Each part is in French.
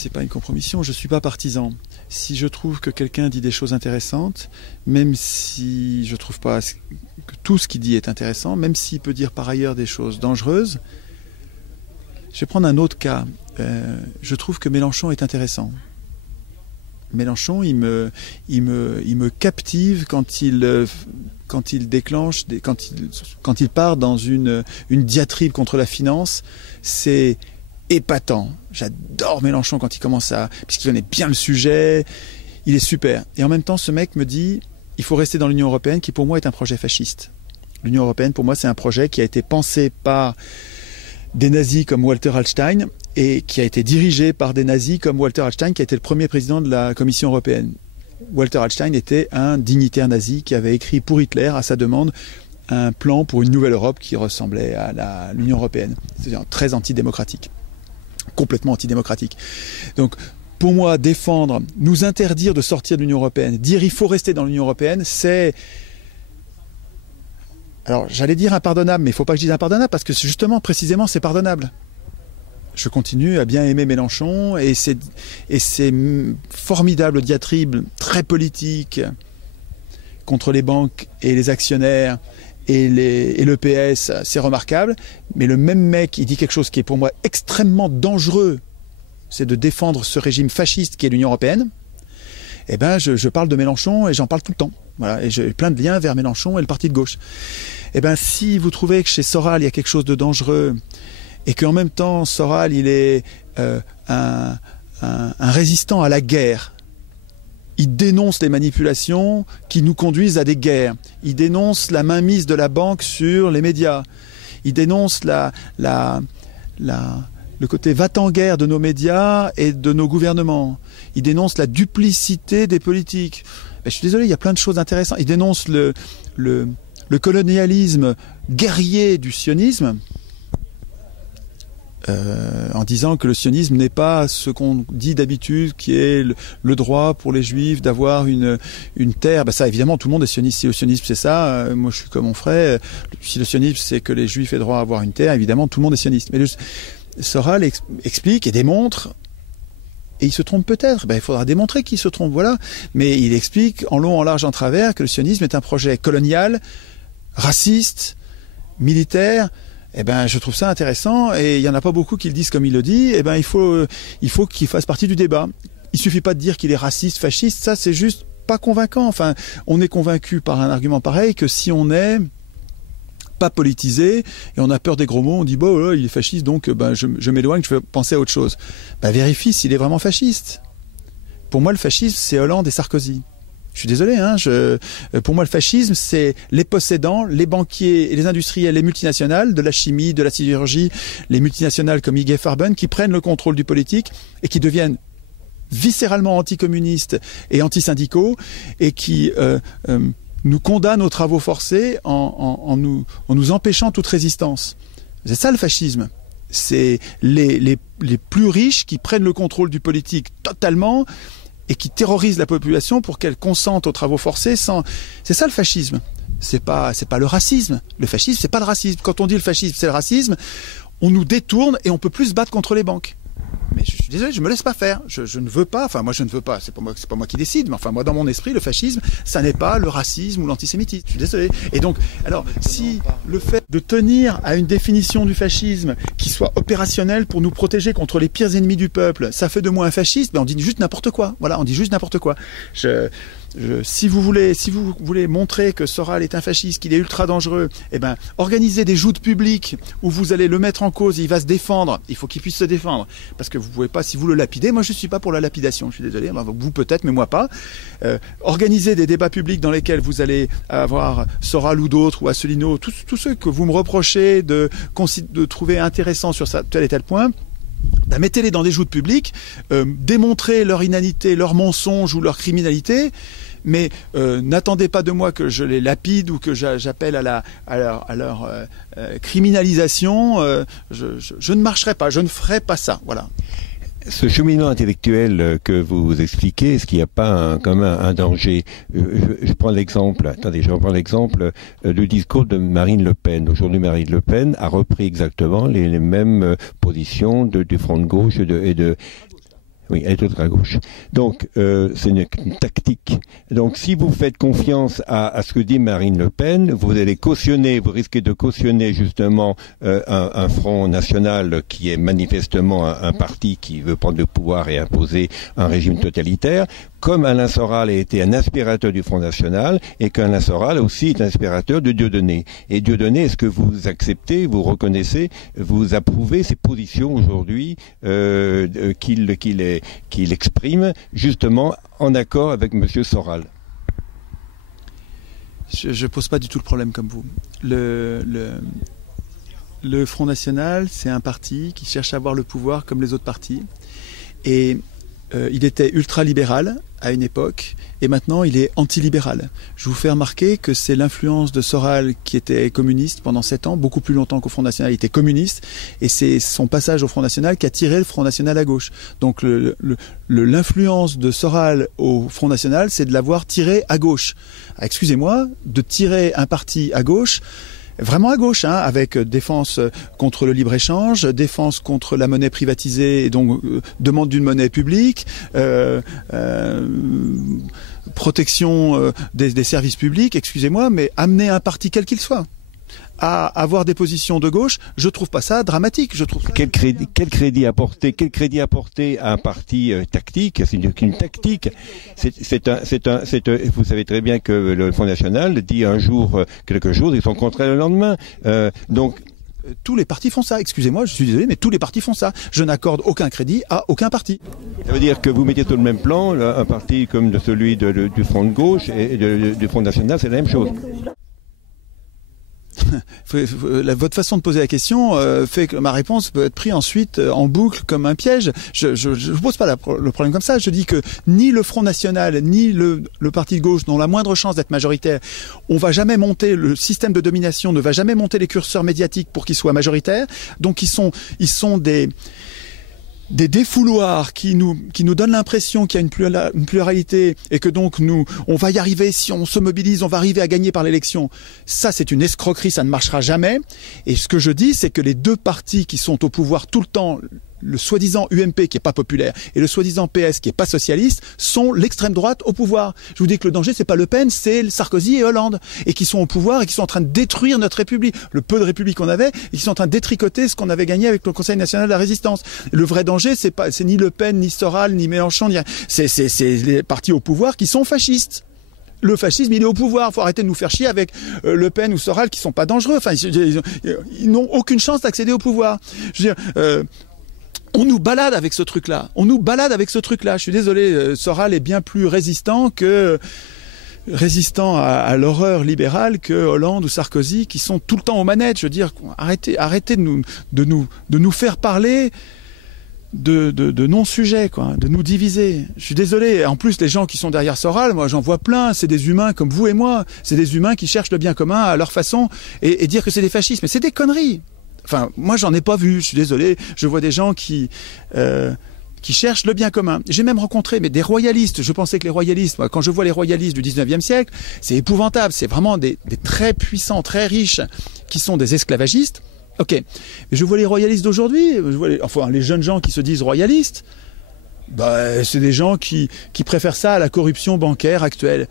C'est pas une compromission, je suis pas partisan. Si je trouve que quelqu'un dit des choses intéressantes, même si je trouve pas que tout ce qu'il dit est intéressant, même s'il peut dire par ailleurs des choses dangereuses, je vais prendre un autre cas. Je trouve que Mélenchon est intéressant. Mélenchon, il me captive quand il déclenche, quand il part dans une diatribe contre la finance. C'est épatant. J'adore Mélenchon quand il commence puisqu'il connaît bien le sujet, il est super. Et en même temps, ce mec me dit, il faut rester dans l'Union européenne, qui pour moi est un projet fasciste. L'Union européenne, pour moi, c'est un projet qui a été pensé par des nazis comme Walter Hallstein et qui a été dirigé par des nazis comme Walter Hallstein, qui a été le premier président de la Commission européenne. Walter Hallstein était un dignitaire nazi qui avait écrit pour Hitler, à sa demande, un plan pour une nouvelle Europe qui ressemblait à l'Union européenne. C'est-à-dire très antidémocratique. Complètement antidémocratique. Donc, pour moi, défendre, nous interdire de sortir de l'Union européenne, dire il faut rester dans l'Union européenne, c'est... Alors, j'allais dire impardonnable, mais il ne faut pas que je dise impardonnable, parce que justement, précisément, c'est pardonnable. Je continue à bien aimer Mélenchon, et ces formidables diatribes très politiques contre les banques et les actionnaires, et le PS, c'est remarquable, mais le même mec, il dit quelque chose qui est pour moi extrêmement dangereux, c'est de défendre ce régime fasciste qui est l'Union européenne. Eh ben, je parle de Mélenchon et j'en parle tout le temps. Voilà, et j'ai plein de liens vers Mélenchon et le parti de gauche. Eh ben, si vous trouvez que chez Soral, il y a quelque chose de dangereux, et qu'en même temps, Soral, il est un résistant à la guerre, il dénonce les manipulations qui nous conduisent à des guerres. Il dénonce la mainmise de la banque sur les médias. Il dénonce le côté va-t-en-guerre de nos médias et de nos gouvernements. Il dénonce la duplicité des politiques. Mais je suis désolé, il y a plein de choses intéressantes. Il dénonce le colonialisme guerrier du sionisme. En disant que le sionisme n'est pas ce qu'on dit d'habitude, qui est le droit pour les juifs d'avoir une terre. Ben ça, évidemment, tout le monde est sioniste. Si le sionisme c'est ça, moi je suis comme mon frère. Si le sionisme c'est que les juifs aient droit à avoir une terre, évidemment, tout le monde est sioniste. Mais Soral explique et démontre, et il se trompe peut-être, ben, il faudra démontrer qu'il se trompe, voilà. Mais il explique en long, en large, en travers que le sionisme est un projet colonial, raciste, militaire. Eh ben, je trouve ça intéressant, et il y en a pas beaucoup qui le disent comme il le dit. Eh ben, il faut qu'il fasse partie du débat. Il suffit pas de dire qu'il est raciste, fasciste, ça c'est juste pas convaincant. Enfin, on est convaincu par un argument pareil que si on est pas politisé et on a peur des gros mots, on dit bon, il est fasciste, donc ben je m'éloigne, je vais penser à autre chose. Ben, vérifie s'il est vraiment fasciste. Pour moi, le fascisme, c'est Hollande et Sarkozy. Je suis désolé, hein, pour moi le fascisme, c'est les possédants, les banquiers et les industriels, les multinationales, de la chimie, de la sidérurgie, les multinationales comme IG Farben, qui prennent le contrôle du politique et qui deviennent viscéralement anticommunistes et antisyndicaux, et qui nous condamnent aux travaux forcés en nous empêchant toute résistance. C'est ça le fascisme. C'est les plus riches qui prennent le contrôle du politique totalement, et qui terrorise la population pour qu'elle consente aux travaux forcés sans... C'est ça le fascisme. C'est pas le racisme. Le fascisme, c'est pas le racisme. Quand on dit le fascisme, c'est le racisme, on nous détourne et on peut plus se battre contre les banques. Mais je suis désolé, je me laisse pas faire. Je ne veux pas, enfin moi je ne veux pas, c'est pas moi qui décide, mais enfin moi dans mon esprit, le fascisme, ça n'est pas le racisme ou l'antisémitisme. Je suis désolé. Et donc, alors, si le fait de tenir à une définition du fascisme qui soit opérationnelle pour nous protéger contre les pires ennemis du peuple, ça fait de moi un fasciste, ben on dit juste n'importe quoi. Voilà, on dit juste n'importe quoi. Si vous voulez montrer que Soral est un fasciste, qu'il est ultra dangereux, eh ben, organisez des joutes publiques où vous allez le mettre en cause et il va se défendre. Il faut qu'il puisse se défendre. Parce que vous pouvez pas, si vous le lapidez, moi je suis pas pour la lapidation, je suis désolé, vous peut-être, mais moi pas. Organisez des débats publics dans lesquels vous allez avoir Soral ou d'autres, ou Asselineau, tous ceux que vous me reprochez de trouver intéressants sur tel et tel point. Ben, mettez-les dans des joutes publiques, démontrez leur inanité, leur mensonge ou leur criminalité, mais n'attendez pas de moi que je les lapide ou que j'appelle à leur criminalisation. Je ne marcherai pas, je ne ferai pas ça. Voilà. Ce cheminement intellectuel que vous expliquez, est-ce qu'il n'y a pas quand même un danger? Je prends l'exemple, du discours de Marine Le Pen. Aujourd'hui, Marine Le Pen a repris exactement les mêmes positions du Front de gauche et de Oui, elle est à gauche. Donc, c'est une tactique. Donc, si vous faites confiance à ce que dit Marine Le Pen, vous risquez de cautionner justement un Front National qui est manifestement un parti qui veut prendre le pouvoir et imposer un régime totalitaire, comme Alain Soral a été un aspirateur du Front National et qu'Alain Soral aussi est un aspirateur de Dieudonné. Et Dieudonné, est-ce que vous acceptez, vous reconnaissez, vous approuvez ces positions aujourd'hui qu'il exprime justement en accord avec M. Soral? Je ne pose pas du tout le problème comme vous. Le Front National, c'est un parti qui cherche à avoir le pouvoir comme les autres partis. Et il était ultra-libéral à une époque, et maintenant il est anti-libéral. Je vous fais remarquer que c'est l'influence de Soral qui était communiste pendant 7 ans, beaucoup plus longtemps qu'au Front National, il était communiste, et c'est son passage au Front National qui a tiré le Front National à gauche. Donc l'influence de Soral au Front National, c'est de l'avoir tiré à gauche. Excusez-moi, de tirer un parti à gauche, vraiment à gauche, hein, avec défense contre le libre-échange, défense contre la monnaie privatisée et donc demande d'une monnaie publique, protection des services publics, excusez-moi, mais amener un parti quel qu'il soit à avoir des positions de gauche, je trouve pas ça dramatique. Je trouve ça... Quel crédit apporter à un parti tactique? C'est une tactique. Vous savez très bien que le Front National dit un jour quelque chose et son contraire le lendemain. Donc tous les partis font ça. Excusez-moi, je suis désolé, mais tous les partis font ça. Je n'accorde aucun crédit à aucun parti. Ça veut dire que vous mettez sur le même plan un parti comme celui du Front de gauche et du Front National, c'est la même chose. Votre façon de poser la question fait que ma réponse peut être prise ensuite en boucle comme un piège. Je ne pose pas le problème comme ça. Je dis que ni le Front National, ni le parti de gauche n'ont la moindre chance d'être majoritaire. On va jamais monter, le système de domination ne va jamais monter les curseurs médiatiques pour qu'ils soient majoritaires. Donc ils sont des défouloirs qui nous donnent l'impression qu'il y a une pluralité et que donc on va y arriver, si on se mobilise, on va arriver à gagner par l'élection. Ça, c'est une escroquerie, ça ne marchera jamais. Et ce que je dis, c'est que les deux partis qui sont au pouvoir tout le temps, le soi-disant UMP qui est pas populaire et le soi-disant PS qui est pas socialiste, sont l'extrême droite au pouvoir. Je vous dis que le danger, c'est pas Le Pen, c'est Sarkozy et Hollande, et qui sont au pouvoir et qui sont en train de détruire notre République, le peu de République qu'on avait, et qui sont en train de détricoter ce qu'on avait gagné avec le Conseil national de la résistance. Le vrai danger, c'est ni Le Pen, ni Soral, ni Mélenchon, c'est les partis au pouvoir qui sont fascistes. Le fascisme, il est au pouvoir. Faut arrêter de nous faire chier avec Le Pen ou Soral qui sont pas dangereux. Enfin, ils n'ont aucune chance d'accéder au pouvoir. Je veux dire, on nous balade avec ce truc-là. Je suis désolé, Soral est bien plus résistant à l'horreur libérale que Hollande ou Sarkozy qui sont tout le temps aux manettes. Je veux dire, arrêtez de nous faire parler de non-sujets, quoi, de nous diviser. Je suis désolé. En plus, les gens qui sont derrière Soral, moi j'en vois plein, c'est des humains comme vous et moi. C'est des humains qui cherchent le bien commun à leur façon et dire que c'est des fascistes. Mais c'est des conneries. Enfin, moi, j'en ai pas vu, je suis désolé. Je vois des gens qui cherchent le bien commun. J'ai même rencontré des royalistes. Je pensais que les royalistes, moi, quand je vois les royalistes du 19e siècle, c'est épouvantable. C'est vraiment des très puissants, très riches, qui sont des esclavagistes. Ok. Mais je vois les royalistes d'aujourd'hui, les jeunes gens qui se disent royalistes, c'est des gens qui préfèrent ça à la corruption bancaire actuelle.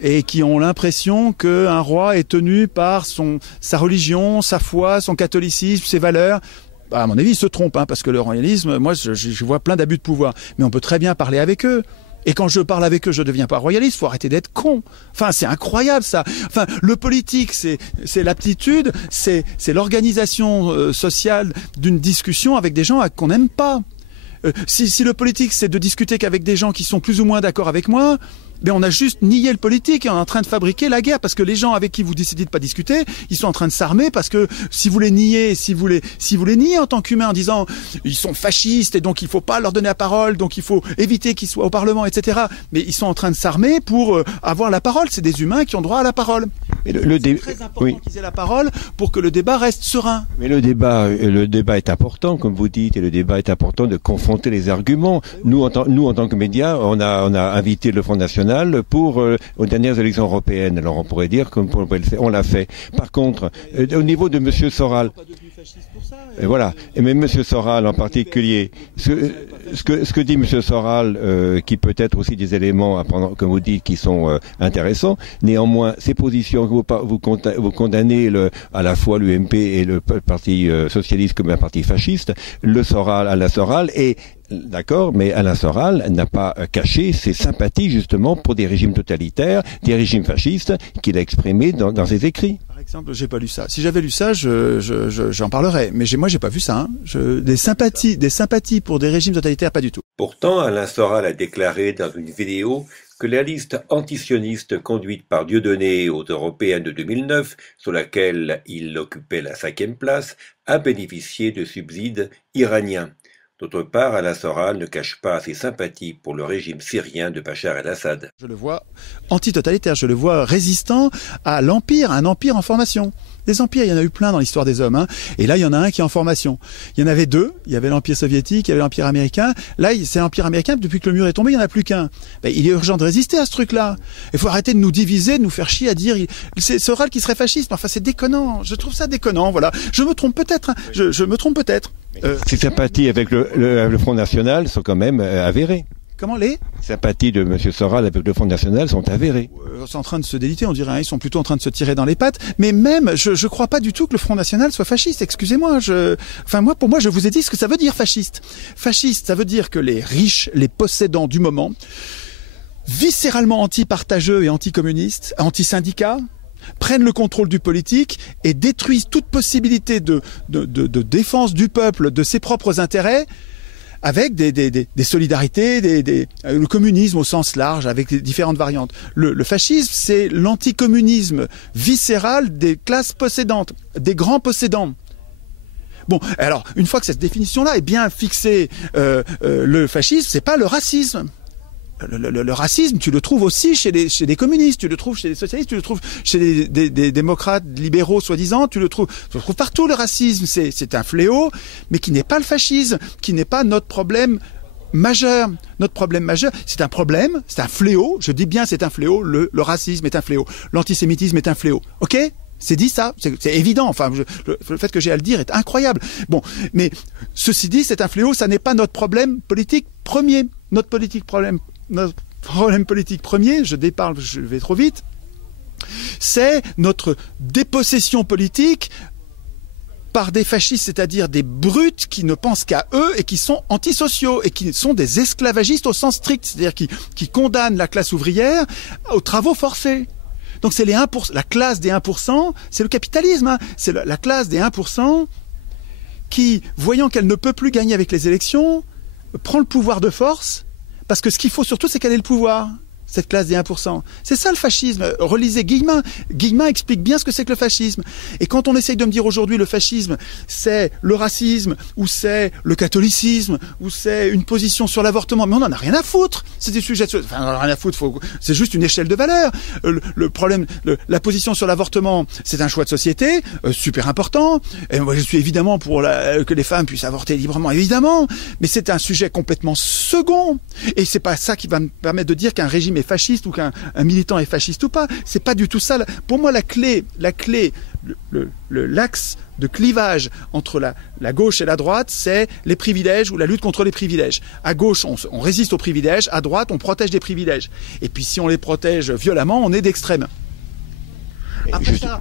Et qui ont l'impression qu'un roi est tenu par sa religion, sa foi, son catholicisme, ses valeurs. À mon avis, ils se trompent, parce que le royalisme, moi, je vois plein d'abus de pouvoir. Mais on peut très bien parler avec eux. Et quand je parle avec eux, je ne deviens pas royaliste. Il faut arrêter d'être con. Enfin, c'est incroyable, ça. Enfin, le politique, c'est l'aptitude, c'est l'organisation sociale d'une discussion avec des gens qu'on n'aime pas. Si le politique, c'est de discuter qu'avec des gens qui sont plus ou moins d'accord avec moi, on a juste nié le politique et on est en train de fabriquer la guerre parce que les gens avec qui vous décidez de pas discuter, ils sont en train de s'armer parce que si vous les niez en tant qu'humain en disant ils sont fascistes et donc il faut pas leur donner la parole, donc il faut éviter qu'ils soient au Parlement, etc. Mais ils sont en train de s'armer pour avoir la parole. C'est des humains qui ont droit à la parole. C'est très important qu'ils aient la parole pour que le débat reste serein. Mais le débat est important, comme vous dites, et le débat est important de confronter les arguments. Nous, en tant que médias, on a invité le Front National aux dernières élections européennes. Alors on pourrait dire qu'on l'a fait. Par contre, au niveau de M. Soral, Et voilà. Et même M. Soral en particulier. Ce que dit M. Soral, qui peut être aussi des éléments à prendre, comme vous dites, qui sont intéressants. Néanmoins, ces positions que vous condamnez à la fois l'UMP et le Parti socialiste comme un parti fasciste, Alain Soral et d'accord, mais Alain Soral n'a pas caché ses sympathies justement pour des régimes totalitaires, des régimes fascistes qu'il a exprimés dans ses écrits. Par exemple, j'ai pas lu ça. Si j'avais lu ça, j'en parlerais. Mais moi, j'ai pas vu ça. Des sympathies pour des régimes totalitaires, pas du tout. Pourtant, Alain Soral a déclaré dans une vidéo que la liste antisioniste conduite par Dieudonné aux Européennes de 2009, sur laquelle il occupait la 5e place, a bénéficié de subsides iraniens. D'autre part, Alain Soral ne cache pas ses sympathies pour le régime syrien de Bachar el-Assad. Je le vois antitotalitaire, je le vois résistant à l'empire, un empire en formation. Des empires, il y en a eu plein dans l'histoire des hommes. Et là, il y en a un qui est en formation. Il y en avait deux. Il y avait l'empire soviétique, il y avait l'empire américain. Là, c'est l'empire américain. Depuis que le mur est tombé, il n'y en a plus qu'un. Il est urgent de résister à ce truc-là. Il faut arrêter de nous diviser, de nous faire chier à dire c'est Soral qui serait fasciste. Enfin, c'est déconnant. Je trouve ça déconnant. Voilà. Je me trompe peut-être. Je me trompe peut-être. Ses sympathies avec le Front National sont quand même avérées. Comment les sympathies de M. Soral avec le Front National sont avérées. C'est en train de se déliter, on dirait. Ils sont plutôt en train de se tirer dans les pattes. Mais même, je crois pas du tout que le Front National soit fasciste. Excusez-moi. Pour moi, je vous ai dit ce que ça veut dire fasciste. Fasciste, ça veut dire que les riches, les possédants du moment, viscéralement anti-partageux et anti-communistes, anti-syndicats, prennent le contrôle du politique et détruisent toute possibilité de défense du peuple, de ses propres intérêts, avec des solidarités, le communisme au sens large, avec les différentes variantes. Le fascisme, c'est l'anticommunisme viscéral des classes possédantes, des grands possédants. Bon, alors, une fois que cette définition-là est bien fixée, le fascisme, c'est pas le racisme. Le racisme, tu le trouves aussi chez des communistes, tu le trouves chez les socialistes, tu le trouves chez des démocrates libéraux soi-disant, tu le trouves partout. Le racisme, c'est un fléau, mais qui n'est pas le fascisme, qui n'est pas notre problème majeur. Notre problème majeur, c'est un problème, c'est un fléau, je dis bien c'est un fléau, le racisme est un fléau, l'antisémitisme est un fléau, ok ? C'est dit ça, c'est évident, enfin, le fait que j'ai à le dire est incroyable. Bon, mais ceci dit, c'est un fléau, ça n'est pas notre problème politique premier. Notre problème politique premier, je vais trop vite, c'est notre dépossession politique par des fascistes, c'est-à-dire des brutes qui ne pensent qu'à eux et qui sont antisociaux et qui sont des esclavagistes au sens strict, c'est-à-dire qui condamnent la classe ouvrière aux travaux forcés. Donc c'est les 1%, la classe des 1%, c'est le capitalisme, c'est la classe des 1% qui, voyant qu'elle ne peut plus gagner avec les élections, prend le pouvoir de force, parce que ce qu'il faut surtout, c'est qu'elle ait le pouvoir, cette classe des 1%. C'est ça le fascisme. Relisez Guillemin. Guillemin explique bien ce que c'est que le fascisme. Et quand on essaye de me dire aujourd'hui le fascisme, c'est le racisme, ou c'est le catholicisme, ou c'est une position sur l'avortement, mais on n'en a rien à foutre. C'est des sujets, enfin, on n'en a rien à foutre, c'est juste une échelle de valeur. Le problème, la position sur l'avortement, c'est un choix de société, super important. Et moi, je suis évidemment pour que les femmes puissent avorter librement, évidemment. Mais c'est un sujet complètement second. Et c'est pas ça qui va me permettre de dire qu'un régime est fasciste ou qu'un militant est fasciste ou pas. C'est pas du tout ça. Pour moi, l'axe de clivage entre la gauche et la droite, c'est les privilèges ou la lutte contre les privilèges. À gauche, on résiste aux privilèges. À droite, on protège des privilèges. Et puis, si on les protège violemment, on est d'extrême. Après ça,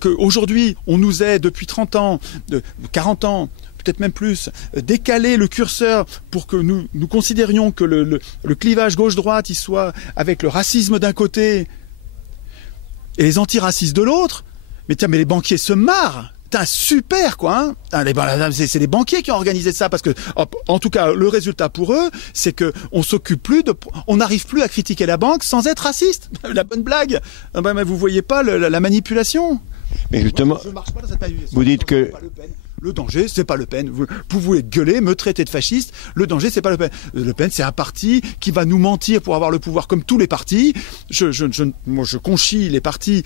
qu'aujourd'hui, on nous ait depuis 30 ans, 40 ans, peut-être même plus, décaler le curseur pour que nous considérions que le clivage gauche-droite il soit avec le racisme d'un côté et les antiracistes de l'autre. Mais tiens, mais les banquiers se marrent. Putain, super quoi, hein. C'est les banquiers qui ont organisé ça parce que, en tout cas, le résultat pour eux, c'est que on n'arrive plus à critiquer la banque sans être raciste. La bonne blague. Mais vous voyez pas la manipulation. Mais justement, je marche pas dans cette manipulation. Vous dites que le danger, c'est pas Le Pen. Vous pouvez gueuler, me traiter de fasciste. Le danger, c'est pas Le Pen. Le Pen, c'est un parti qui va nous mentir pour avoir le pouvoir, comme tous les partis. Moi, je conchis les partis,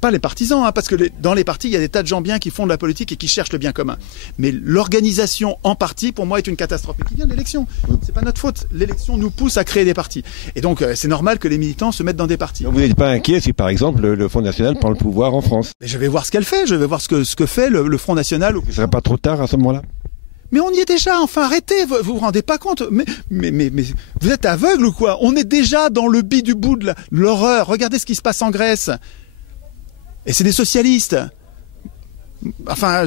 pas les partisans, hein, parce que dans les partis, il y a des tas de gens bien qui font de la politique et qui cherchent le bien commun. Mais l'organisation en parti, pour moi, est une catastrophe. Et qui vient de l'élection. C'est pas notre faute. L'élection nous pousse à créer des partis. Et donc, c'est normal que les militants se mettent dans des partis. Vous n'êtes pas inquiet si, par exemple, le Front National prend le pouvoir en France? Mais je vais voir ce qu'elle fait. Je vais voir ce que fait le Front National. serait pas trop tard à ce moment-là? Mais on y est déjà, enfin arrêtez, vous vous rendez pas compte, mais vous êtes aveugle ou quoi? On est déjà dans le du bout de l'horreur, regardez ce qui se passe en Grèce. Et c'est des socialistes. Enfin,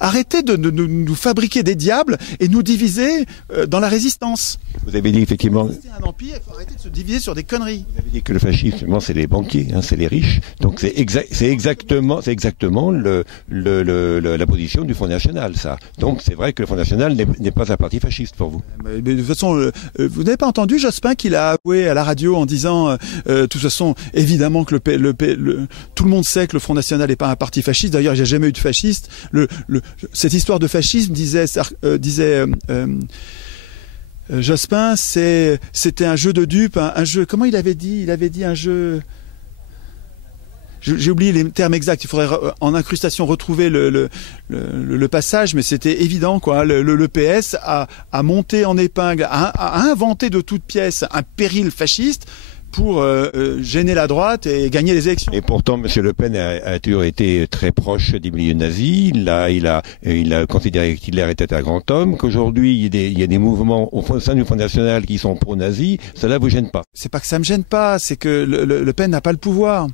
arrêtez de nous fabriquer des diables et nous diviser dans la résistance. Vous avez dit effectivement... C'est un empire, il faut arrêter de se diviser sur des conneries. Vous avez dit que le fascisme, c'est les banquiers, c'est les riches. Donc c'est exactement la position du Front National, ça. Donc c'est vrai que le Front National n'est pas un parti fasciste pour vous. Mais de toute façon, vous n'avez pas entendu Jospin qu'il a avoué à la radio en disant, de toute façon, évidemment que tout le monde sait que le Front National n'est pas un parti fasciste. D'ailleurs, il n'y a jamais eu de fasciste. Cette histoire de fascisme disait Jospin, c'était un jeu de dupes, un jeu. Comment il avait dit? Il avait dit un jeu. J'ai oublié les termes exacts. Il faudrait en incrustation retrouver le passage, mais c'était évident, quoi. Le PS a monté en épingle, a inventé de toutes pièces un péril fasciste pour gêner la droite et gagner les élections. Et pourtant, M. Le Pen a toujours été très proche des milieux nazis. Il a considéré qu'Hitler était un grand homme, qu'aujourd'hui il y a des mouvements au sein du Front National qui sont pro-nazis. Cela vous gêne pas? C'est pas que ça me gêne pas, c'est que Le Pen n'a pas le pouvoir.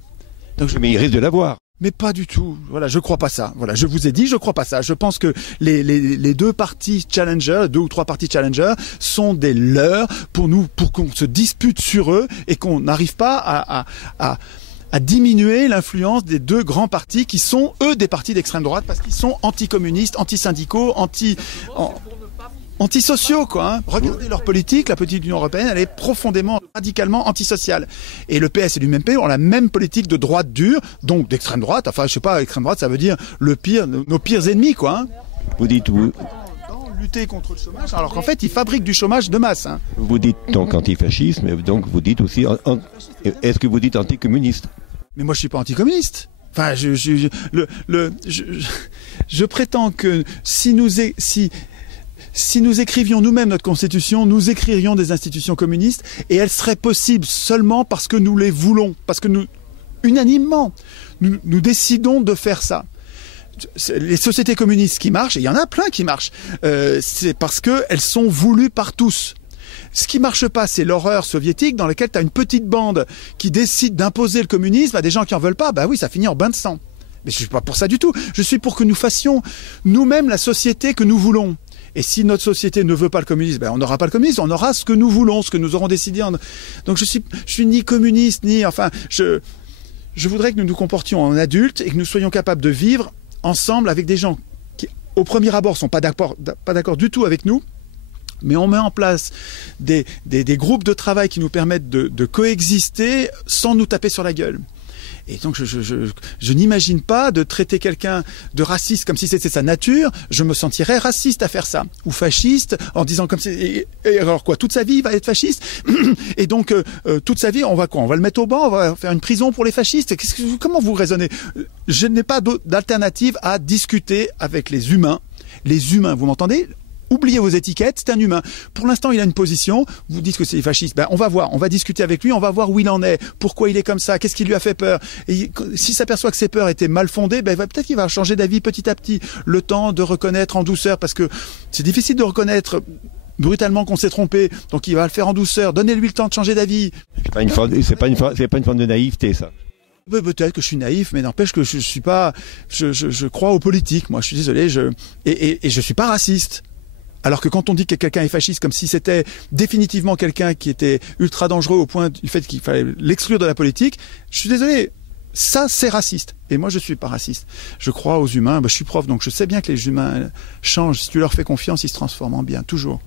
Donc mais il risque de l'avoir. Mais pas du tout. Voilà, je crois pas ça. Voilà, je vous ai dit, je crois pas ça. Je pense que les deux partis challenger, 2 ou 3 partis challenger, sont des leurs pour qu'on se dispute sur eux et qu'on n'arrive pas à diminuer l'influence des 2 grands partis qui sont, eux, des partis d'extrême droite parce qu'ils sont anticommunistes, antisyndicaux, antisociaux, quoi. Hein. Regardez leur politique, la politique de l'Union européenne, elle est profondément, radicalement antisociale. Et le PS et l'UMP ont la même politique de droite dure, donc d'extrême droite. Enfin, je sais pas, extrême droite, ça veut dire nos pires ennemis, quoi. Hein. Vous dites vous. Lutter contre le chômage, alors qu'en fait, ils fabriquent du chômage de masse. Hein. Vous dites donc antifasciste, mais donc vous dites aussi. Est-ce que vous dites anticommuniste? Mais moi, je suis pas anticommuniste. Enfin, je prétends que si nous écrivions nous-mêmes notre constitution, nous écririons des institutions communistes et elles seraient possibles seulement parce que nous les voulons, parce que unanimement, nous décidons de faire ça. Les sociétés communistes qui marchent, et il y en a plein qui marchent, c'est parce qu'elles sont voulues par tous. Ce qui marche pas, c'est l'horreur soviétique dans laquelle tu as une petite bande qui décide d'imposer le communisme à des gens qui en veulent pas. Bah oui, ça finit en bain de sang. Mais je suis pas pour ça du tout. Je suis pour que nous fassions nous-mêmes la société que nous voulons. Et si notre société ne veut pas le communisme, ben on n'aura pas le communisme, on aura ce que nous voulons, ce que nous aurons décidé. Donc je suis ni communiste, ni... Enfin, je voudrais que nous nous comportions en adultes et que nous soyons capables de vivre ensemble avec des gens qui, au premier abord, sont pas d'accord du tout avec nous, mais on met en place des groupes de travail qui nous permettent de coexister sans nous taper sur la gueule. Et donc je n'imagine pas de traiter quelqu'un de raciste comme si c'était sa nature. Je me sentirais raciste à faire ça, ou fasciste en disant comme et alors quoi, toute sa vie il va être fasciste. Et donc toute sa vie on va quoi? On va le mettre au banc, on va faire une prison pour les fascistes. Comment vous raisonnez? Je n'ai pas d'alternative à discuter avec les humains. Les humains, vous m'entendez? Oubliez vos étiquettes, c'est un humain. Pour l'instant, il a une position, vous dites que c'est fasciste. Ben, on va voir, on va discuter avec lui, on va voir où il en est, pourquoi il est comme ça, qu'est-ce qui lui a fait peur. Et s'il s'aperçoit que ses peurs étaient mal fondées, ben, peut-être qu'il va changer d'avis petit à petit. Le temps de reconnaître en douceur, parce que c'est difficile de reconnaître brutalement qu'on s'est trompé, donc il va le faire en douceur. Donnez-lui le temps de changer d'avis. C'est pas une forme de naïveté, ça. Peut-être que je suis naïf, mais n'empêche que je suis pas, je crois aux politiques. Moi, je suis désolé, et je suis pas raciste. Alors que quand on dit que quelqu'un est fasciste, comme si c'était définitivement quelqu'un qui était ultra dangereux au point du fait qu'il fallait l'exclure de la politique, je suis désolé, ça c'est raciste. Et moi je suis pas raciste. Je crois aux humains, je suis prof, donc je sais bien que les humains changent. Si tu leur fais confiance, ils se transforment en bien, toujours.